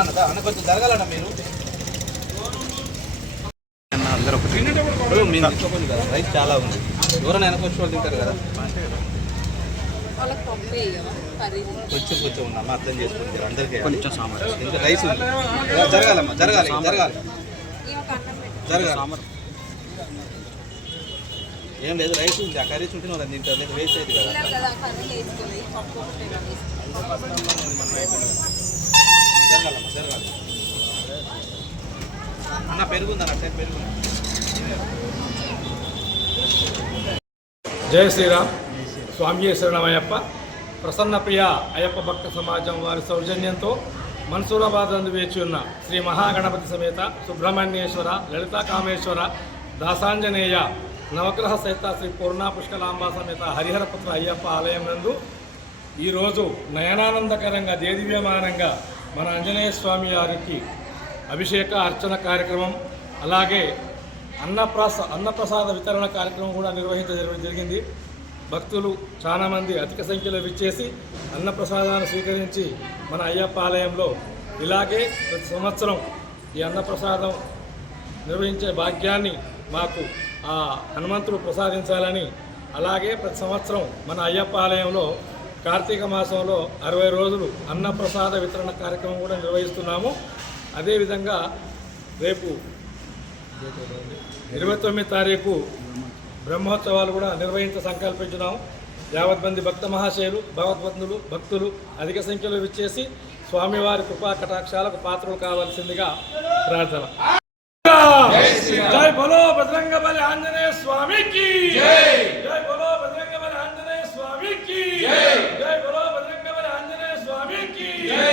అన్న కొంచెం జరగాలన్న మీరు అందరూ తీసుకోండి కదా, రైస్ చాలా ఉంది. ఎవరైనా వెనకొచ్చి వాళ్ళు తింటారు కదా, కొంచెం కొంచెం ఉన్నామా అర్థం చేసుకుంటారు అందరికీ. కొంచెం సాంబార్ ఇంకా రైస్ ఉంది, జరగాలమ్మా, జరగాలి జరగాలి జరగాలి. ఏం లేదు, రైస్ ఉంది, ఆ కర్రీస్ ఉంటే వాళ్ళని తింటారు, లేదు వేస్ట్ అయింది కదా. జరగాలమ్మా జరగాలి. అన్న పెరుగుందన్న, పెరుగుంది. జయ శ్రీరామ్. స్వామి శరణమయ్యప్ప. ప్రసన్నప్రియ అయ్యప్ప భక్త సమాజం వారి సౌజన్యంతో మన్సూరాబాద్ నందు వేచి ఉన్న శ్రీ మహాగణపతి సమేత సుబ్రహ్మణ్యేశ్వర, లలితా కామేశ్వర, దాసాంజనేయ నవగ్రహ సహిత శ్రీ పూర్ణా పుష్కలాంబ సమేత హరిహరపుత్ర అయ్యప్ప ఆలయం నందు ఈరోజు నయనానందకరంగా దేదీవ్యమానంగా మన ఆంజనేయ స్వామి వారికి అభిషేక అర్చన కార్యక్రమం, అలాగే అన్నప్రసాద వితరణ కార్యక్రమం కూడా నిర్వహించడం జరిగింది. భక్తులు చాలామంది అధిక సంఖ్యలో విచ్చేసి అన్నప్రసాదాన్ని స్వీకరించి మన అయ్యప్ప ఆలయంలో ఇలాగే ప్రతి సంవత్సరం ఈ అన్నప్రసాదం నిర్వహించే భాగ్యాన్ని మాకు ఆ హనుమంతుడు ప్రసాదించాలని, అలాగే ప్రతి సంవత్సరం మన అయ్యప్ప ఆలయంలో కార్తీక మాసంలో 60 రోజులు అన్నప్రసాద వితరణ కార్యక్రమం కూడా నిర్వహిస్తున్నాము. అదేవిధంగా రేపు 29 తారీఖు బ్రహ్మోత్సవాలు కూడా నిర్వహించ సంకల్పించున్నాము. 50 మంది భక్త మహాశయులు, భగవద్బంధులు, భక్తులు అధిక సంఖ్యలో విచ్చేసి స్వామివారి కృపా కటాక్షాలకు పాత్రలు కావాల్సిందిగా ప్రార్థన. జై బలో బజరంగబలి ఆంజనేయ స్వామికి జై. జై బలో బజరంగబలి ఆంజనేయ స్వామికి జై. జై బలో బజరంగబలి ఆంజనేయ స్వామికి జై.